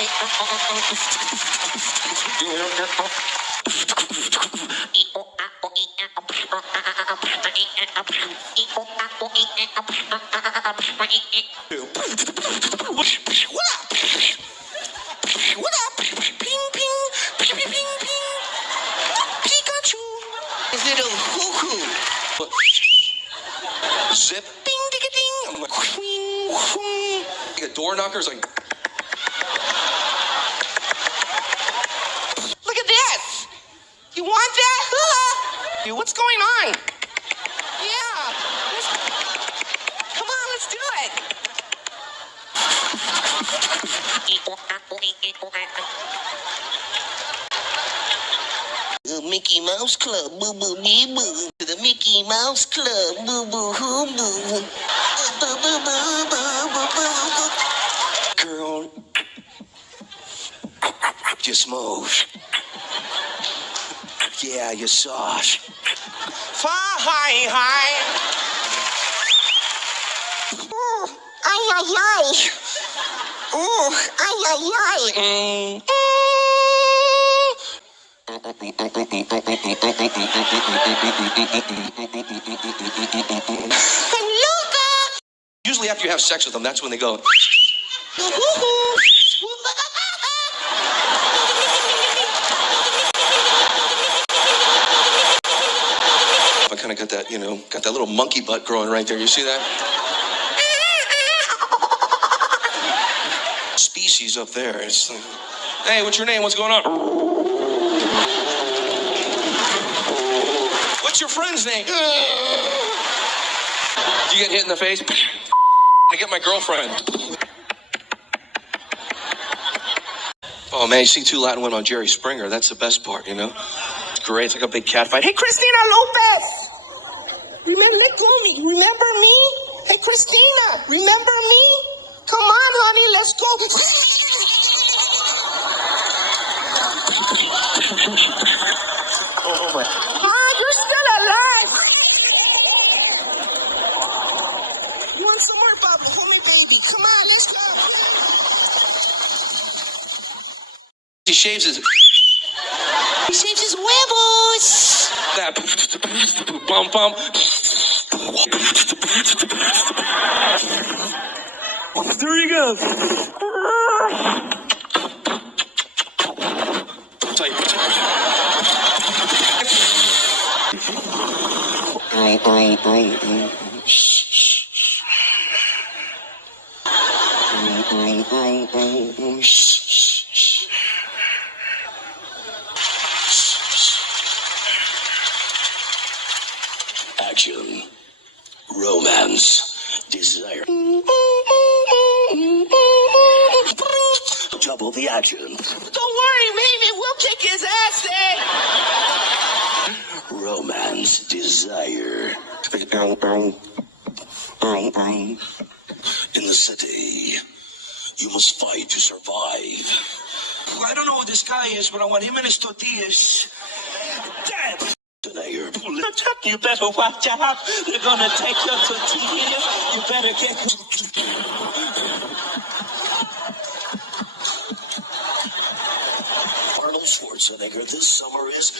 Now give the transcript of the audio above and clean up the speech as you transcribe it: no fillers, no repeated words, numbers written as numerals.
What up? Ping, ping, ping, ping, ping. Pikachu. His little hoo-hoo. Zip, ding, ding, ding. I'm like, whing, whing. Like a door knocker's like. Look at this. You want that? What's going on? Yeah. Come on, let's do it. The Mickey Mouse Club, boo boo bee boo. The Mickey Mouse Club, boo boo hoo boo. Boo boo boo boo boo boo. Girl, just move. Yeah, you're soft. Hi, hi. Oh, ay, ay, ay. Oh, ay, ay, ay. Luca! Usually after you have sex with them, that's when they go. I kind of got that, got that little monkey butt growing right there. You see that? Species up there. It's like, hey, what's your name? What's going on? What's your friend's name? You get hit in the face? I get my girlfriend. Oh man, you see two Latin women on Jerry Springer. That's the best part, It's great. It's like a big cat fight. Hey, Christina Lopez! Remember me? Hey, Christina, remember me? Come on, honey, let's go. Oh my. You're still alive. You want some more, Pablo? Hold me, baby. Come on, let's go. He shaves his huevos. That bum bum. There you go. Action, romance, desire. Double the action. Don't worry, baby, we'll kick his ass, Romance, desire. In the city, you must fight to survive. I don't know who this guy is, but I want him and his tortillas. Dead. You better watch out. They're gonna take your tortillas. You better get. Arnold Schwarzenegger this summer is.